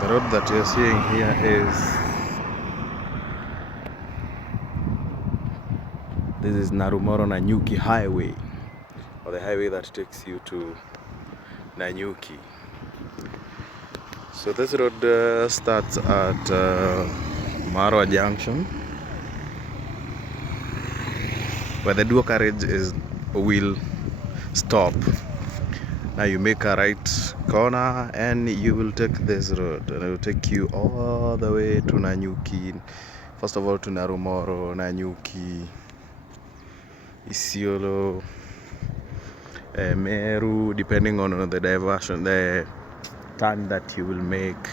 The road that you're seeing here is Nanyuki Highway, or the highway that takes you to Nanyuki. So this road starts at Marua Junction, where the dual carriage will stop. Now you make a right corner and you will take this road, and it will take you all the way to Nanyuki. First of all to Narumoro, Nanyuki, Isiolo, Meru, depending on the diversion, the turn that you will make.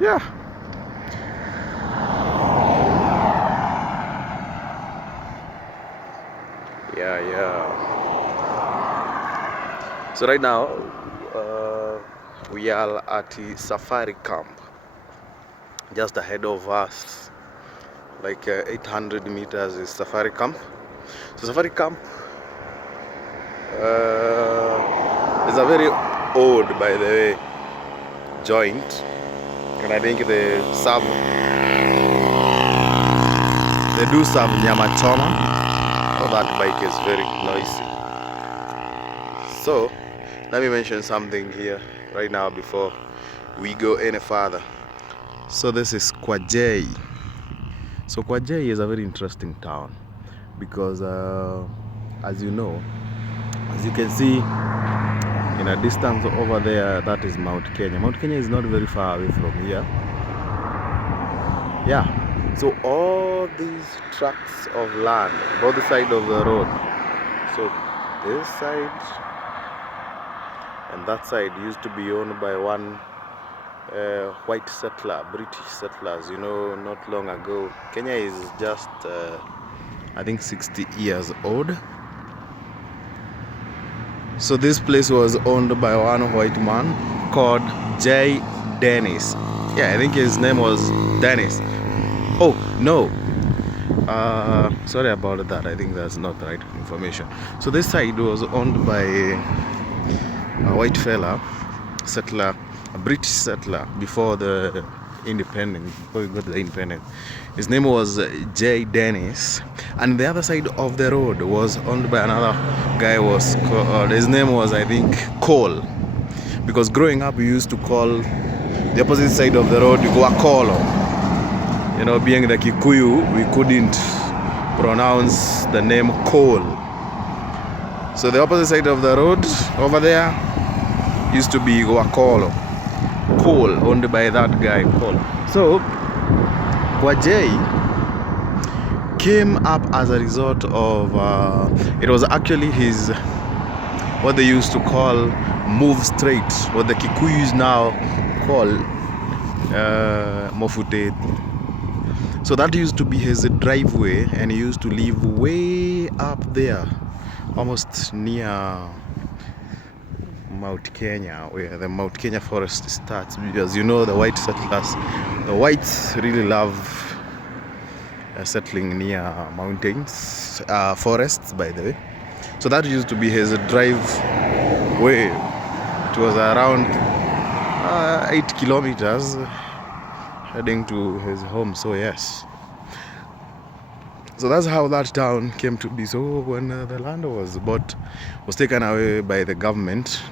Yeah. So right now we are at the safari camp just ahead of us, like 800 meters is safari camp. So safari camp is a very old, by the way, joint, and I think they do serve nyama choma. So that bike is very noisy. So let me mention something here right now before we go any further. So this is Kwajei. So Kwajei is a very interesting town because as you know, as you can see in a distance over there, that is Mount Kenya. Mount Kenya is not very far away from here. Yeah, so all these tracts of land, both sides of the road, so this side and that side used to be owned by one white settler, British settlers, you know, not long ago. Kenya is just I think 60 years old. So this place was owned by one white man called J. Dennis. Yeah, I think his name was Dennis. Oh no, sorry about that, I think that's not the right information. So this side was owned by a white fella, settler, a British settler before the independence, before we got the independence. His name was J. Dennis, and the other side of the road was owned by another guy. His name was, I think, Cole, because growing up we used to call the opposite side of the road Guacolo. You know, being the Kikuyu, we couldn't pronounce the name Cole. So the opposite side of the road over there used to be Guacolo. Cole, owned by that guy, Cole. So Kwajei came up as a result of, it was actually his, what they used to call move straight, what the Kikuyus now call Mofute. So that used to be his driveway, and he used to live way up there, almost near Mount Kenya, where the Mount Kenya forest starts. Because you know, the white settlers, the whites really love settling near mountains, forests, by the way. So that used to be his driveway. It was around 8 kilometers heading to his home. So yes, so that's how that town came to be. So when the land was taken away by the government,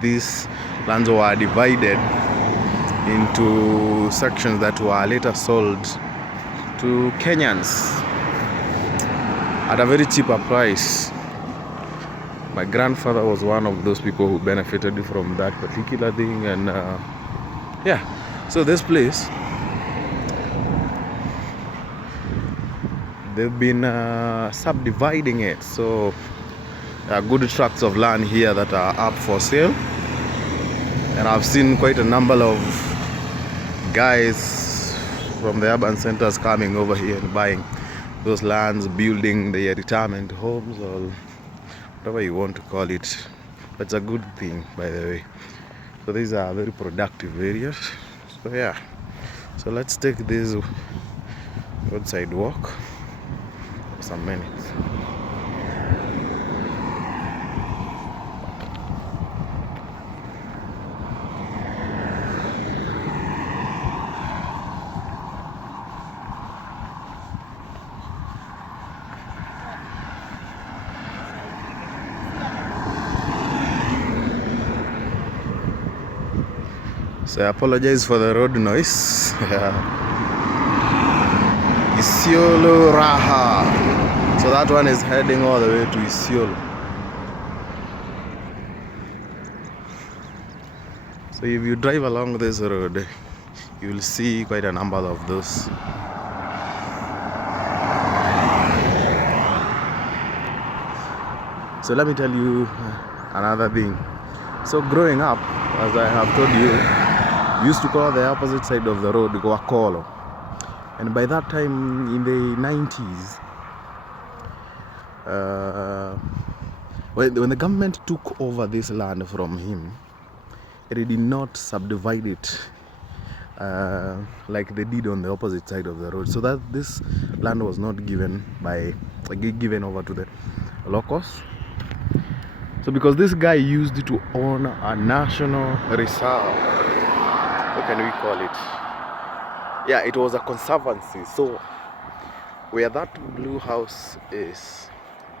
these lands were divided into sections that were later sold to Kenyans at a very cheaper price. My grandfather was one of those people who benefited from that particular thing, and yeah, so this place, they've been subdividing it. So there are good tracts of land here that are up for sale, and I've seen quite a number of guys from the urban centers coming over here and buying those lands, building their retirement homes, or whatever you want to call it. That's a good thing, by the way. So these are very productive areas. So yeah, so let's take this roadside walk for some minutes. So I apologize for the road noise. Isiolo Raha. So that one is heading all the way to Isiolo. So if you drive along this road, you will see quite a number of those. So let me tell you another thing. So growing up, as I have told you, we used to call the opposite side of the road Guacolo. And by that time in the 90s, when the government took over this land from him, they did not subdivide it like they did on the opposite side of the road, so that this land was not given over to the locals. So because this guy used to own a national reserve, what can we call it? Yeah, it was a conservancy. So where that blue house is,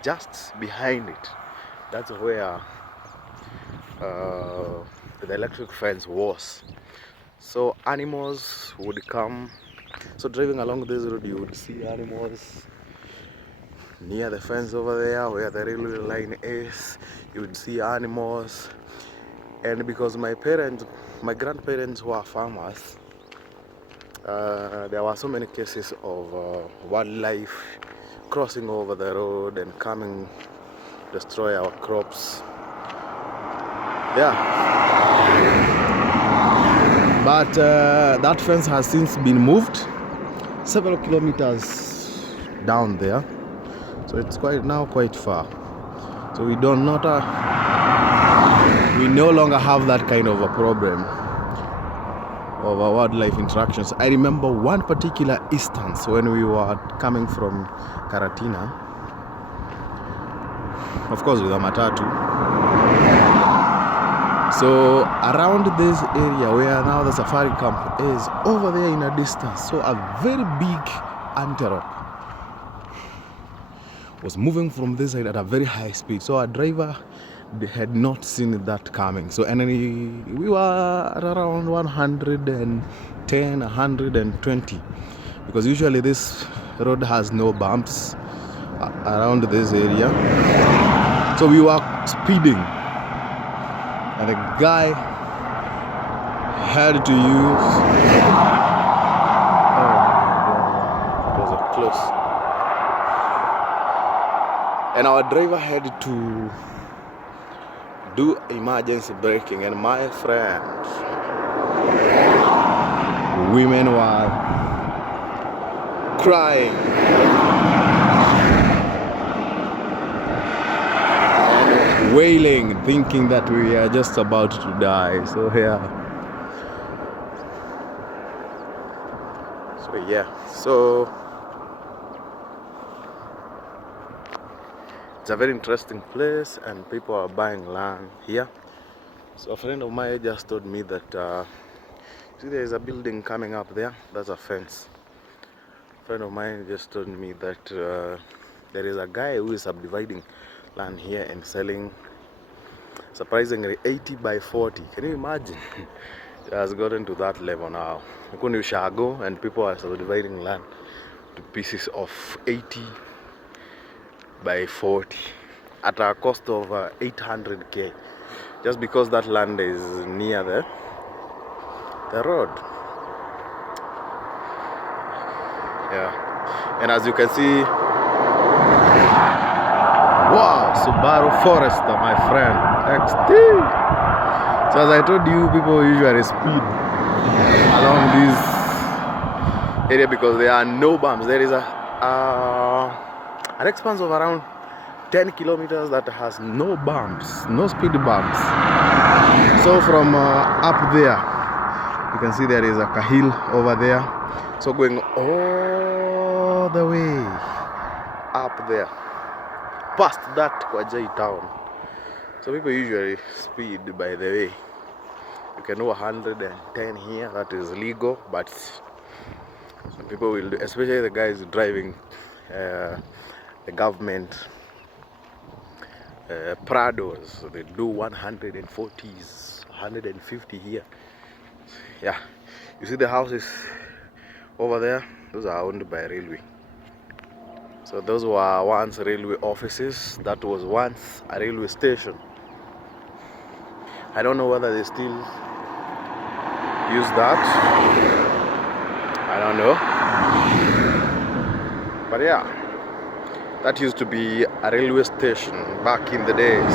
just behind it, that's where the electric fence was. So animals would come. So driving along this road, you would see animals near the fence over there where the railway line is. You would see animals. And because my grandparents were farmers, there were so many cases of wildlife crossing over the road and coming destroy our crops. Yeah. But that fence has since been moved several kilometers down there, so it's quite far. So we no longer have that kind of a problem of wildlife interactions. I remember one particular instance when we were coming from Karatina, of course with a matatu. So around this area where now the safari camp is, over there in a distance, so a very big antelope was moving from this side at a very high speed. So our driver had not seen that coming. So we were at around 110, 120, because usually this road has no bumps around this area. So we were speeding, and the guy had to use, it was a close, and our driver had to do emergency braking. And my friend, women were crying and wailing, thinking that we are just about to die. So so it's a very interesting place, and people are buying land here. So a friend of mine just told me that see, there is a building coming up there. That's a fence. A friend of mine just told me that there is a guy who is subdividing land here and selling, surprisingly, 80 by 40. Can you imagine? It has gotten to that level now. You shall go, and people are subdividing land to pieces of 80 by 40 at a cost of 800k, just because that land is near the road. Yeah, and as you can see, wow, Subaru Forester, my friend, XT. So as I told you, people usually speed along this area because there are no bumps. There is an expanse of around 10 kilometers that has no bumps, no speed bumps. So from up there, you can see there is a hill over there. So going all the way up there, past that Kwajai town. So people usually speed, by the way. You can do 110 here, that is legal, but some people will do, especially the guys driving the government Prados, they do 140s, 150 here. Yeah, you see the houses over there, those are owned by railway. So those were once railway offices. That was once a railway station. I don't know whether they still use that. I don't know. But yeah, that used to be a railway station back in the days.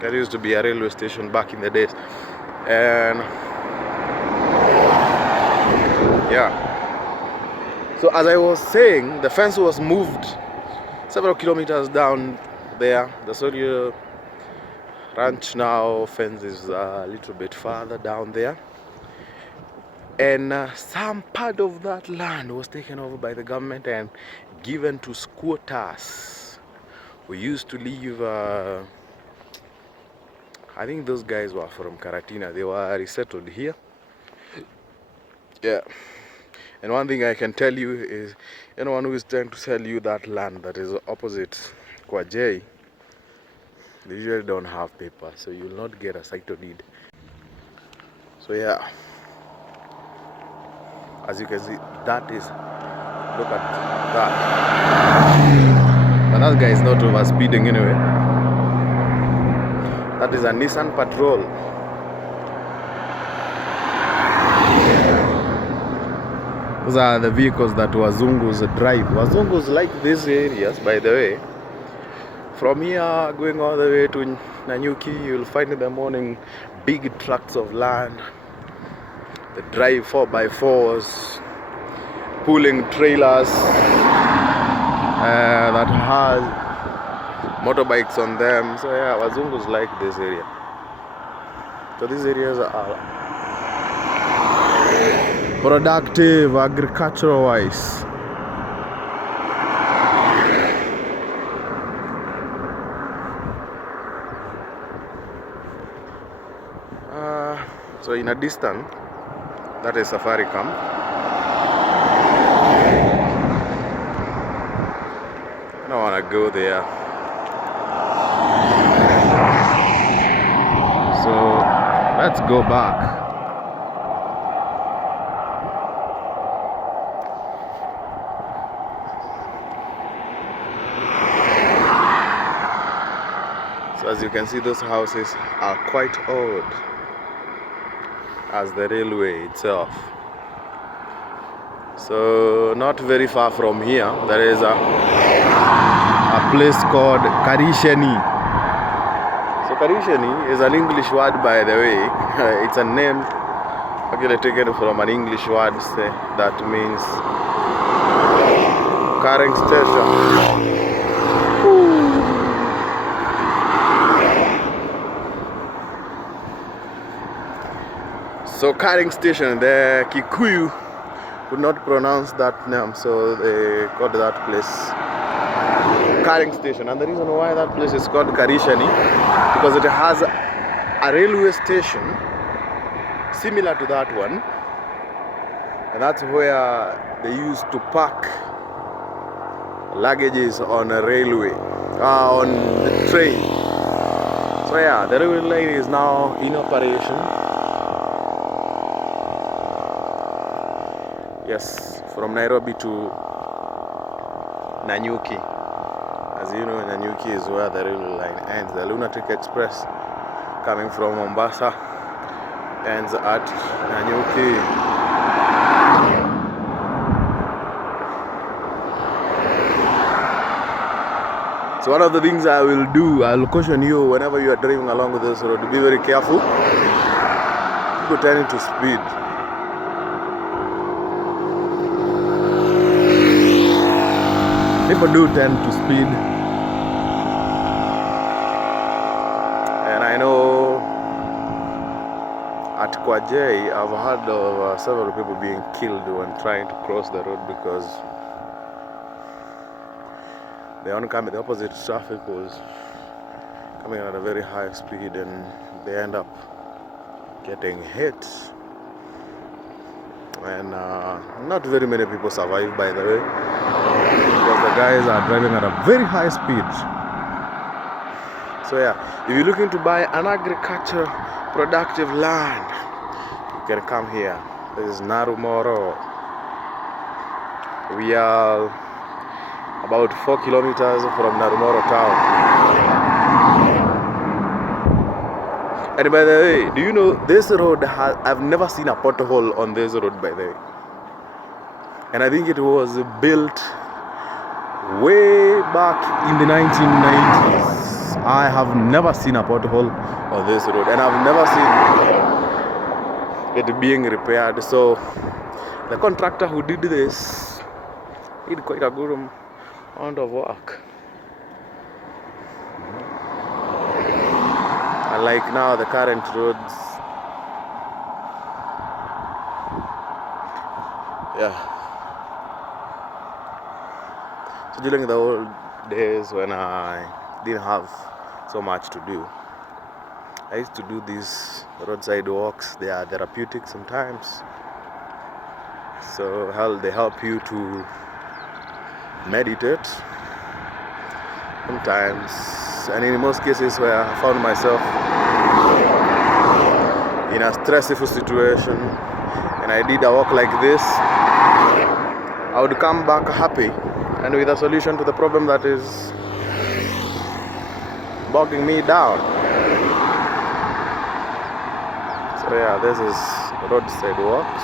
That used to be a railway station back in the days. And yeah. So as I was saying, the fence was moved several kilometers down there. The Sorio Ranch now fence is a little bit farther down there. And some part of that land was taken over by the government and given to squatters who used to live. I think those guys were from Karatina. They were resettled here. Yeah. And one thing I can tell you is, anyone who is trying to sell you that land that is opposite Kwajay, they usually don't have paper, so you will not get a title deed. So yeah, as you can see, that is, look at that. But that guy is not over speeding anyway. That is a Nissan Patrol. Those are the vehicles that Wazungus drive. Wazungus like these areas, by the way. From here, going all the way to Nanyuki, you'll find in the morning big tracts of land. They drive 4x4s, pulling trailers that has motorbikes on them. So yeah, Wazungus like this area. So these areas are productive agricultural wise. So in a distance, that is Safari Camp. I don't want to go there. So let's go back. So as you can see, those houses are quite old as the railway itself. So not very far from here, there is a place called Karisheni. So Karisheni is an English word, by the way. It's a name actually taken from an English word that means carrying station. So carrying station, the Kikuyu could not pronounce that name, so they called that place carrying station. And the reason why that place is called Karishani, because it has a railway station similar to that one, and that's where they used to park luggages on a railway, on the train. So yeah, the railway line is now in operation. Yes, from Nairobi to Nanyuki. As you know, Nanyuki is where the railway line ends. The Lunatic Express coming from Mombasa ends at Nanyuki. So one of the things I will do, I'll caution you whenever you are driving along with this road, be very careful. People tending to speed. People do tend to speed, and I know at Kwajay I've heard of several people being killed when trying to cross the road because the opposite traffic was coming at a very high speed and they end up getting hit. And not very many people survive, by the way, because the guys are driving at a very high speed. So yeah, if you're looking to buy an agriculture productive land, you can come here. This is Narumoro. We are about 4 kilometers from Narumoro town. And by the way, do you know this road I've never seen a pothole on this road, by the way. And I think it was built way back in the 1990s. I have never seen a pothole on this road, and I've never seen it being repaired. So the contractor who did this did quite a good amount of work. Unlike now, the current roads, yeah. So during the old days when I didn't have so much to do, I used to do these roadside walks. They are therapeutic sometimes. So they help you to meditate sometimes, and in most cases where I found myself in a stressful situation and I did a walk like this, I would come back happy and with a solution to the problem that is bogging me down. So yeah, this is roadside walks.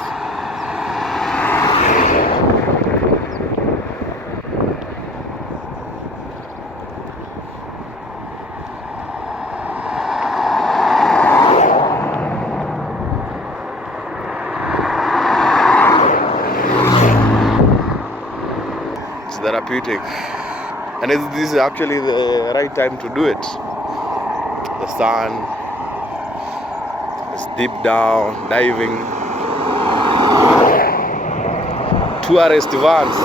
Therapeutic, and this is actually the right time to do it. The sun is deep down, diving. Tourist vans.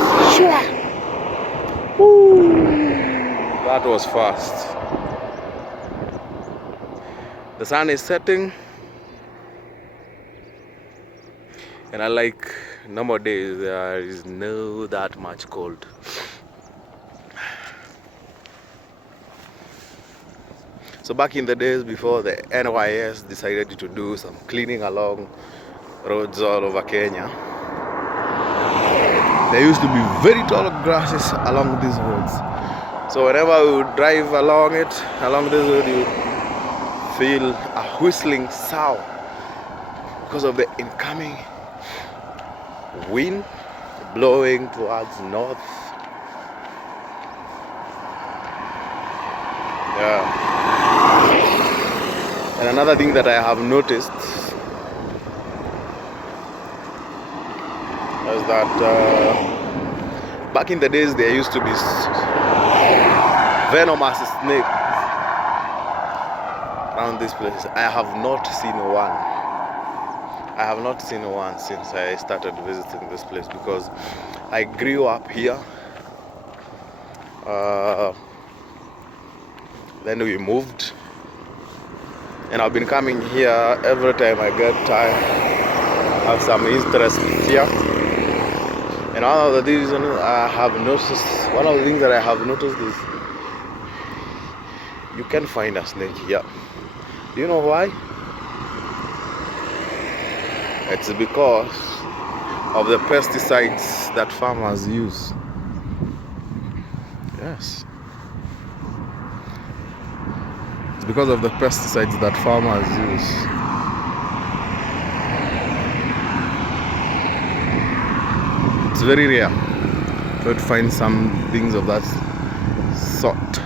That was fast. The sun is setting, and unlike normal days, there is no that much cold. So back in the days before the NYS decided to do some cleaning along roads all over Kenya, there used to be very tall grasses along these roads. So whenever we would drive along this road, you feel a whistling sound because of the incoming wind blowing towards north. Yeah. And another thing that I have noticed is that back in the days there used to be venomous snakes around this place. I have not seen one. I have not seen one since I started visiting this place, because I grew up here. Then we moved, and I've been coming here every time I get time. I have some interest here. And one of the things I have noticed is you can find a snake here. Do you know why? It's because of the pesticides that farmers use. Yes. It's because of the pesticides that farmers use. It's very rare to find some things of that sort.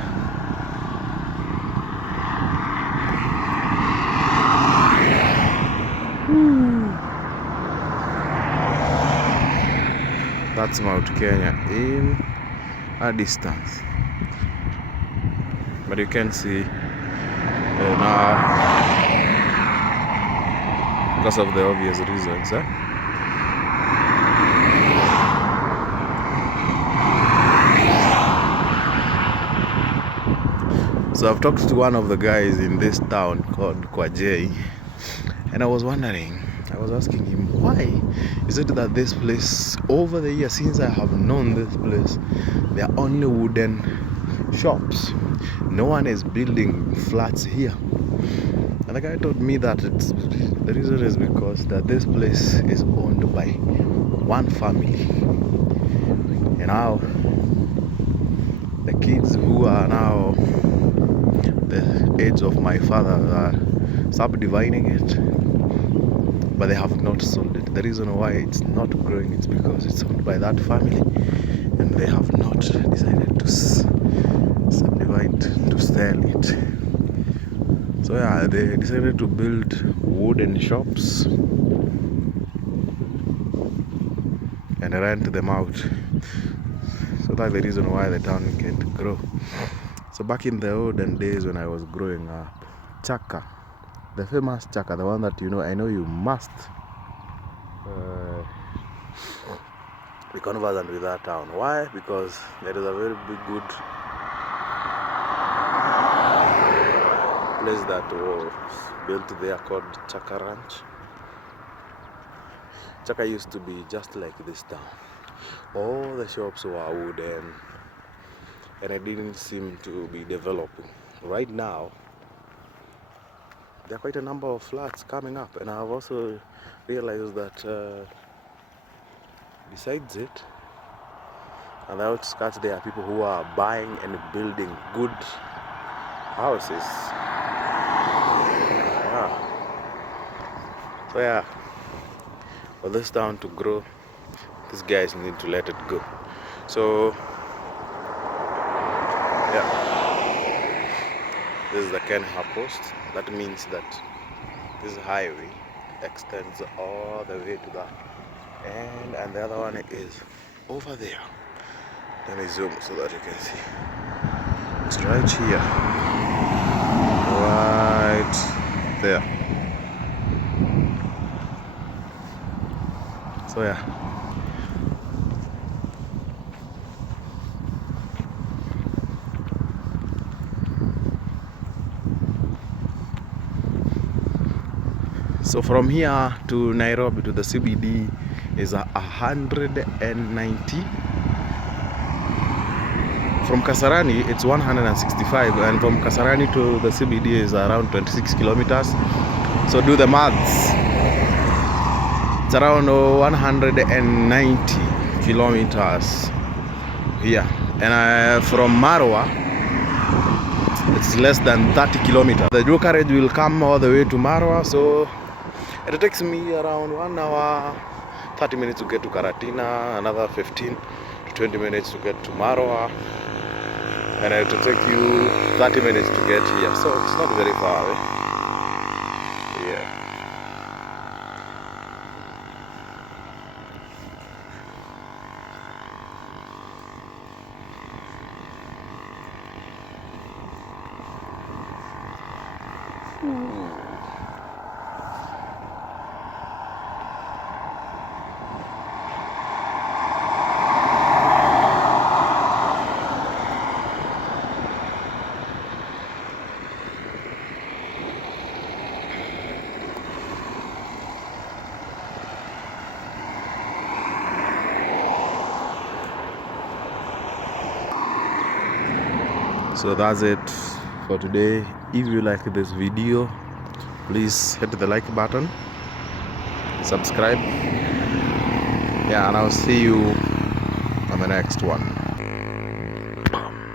That's Mount Kenya in a distance, but you can see now, because of the obvious reasons. So I've talked to one of the guys in this town called Kwajay, and I was asking him, why is it that this place, over the years since I have known this place, there are only wooden shops. No one is building flats here. And the guy told me that the reason is because that this place is owned by one family. And now the kids who are now the age of my father are subdividing it, but they have not sold it. The reason why it's not growing is because it's owned by that family, and they have not decided to subdivide to sell it. So yeah, they decided to build wooden shops and rent them out. So that's the reason why the town can't grow. So back in the olden days when I was growing up, Chaka, the famous Chaka, the one that I know you must be conversant with that town. Why? Because there is a very big good place that was built there called Chaka Ranch. Chaka used to be just like this town. All the shops were wooden and it didn't seem to be developing. Right now, there are quite a number of flats coming up, and I've also realized that besides it, on the outskirts there are people who are buying and building good houses. Yeah. So yeah, for this town to grow, these guys need to let it go. So yeah, this is the Kenha post. That means that this highway extends all the way to that end, and the other one is over there. Let me zoom so that you can see. It's right here, right there. So yeah, so from here to Nairobi to the CBD is 190. From Kasarani it's 165, and from Kasarani to the CBD is around 26 kilometers. So do the maths. It's around 190 kilometers here, and from Marua it's less than 30 kilometers. The dual carriage will come all the way to Marua, so it takes me around 1 hour 30 minutes to get to Karatina, another 15 to 20 minutes to get to Marua, and it will take you 30 minutes to get here, so it's not very far away. Yeah. So that's it for today. If you like this video, please hit the like button, subscribe, yeah, and I'll see you on the next one.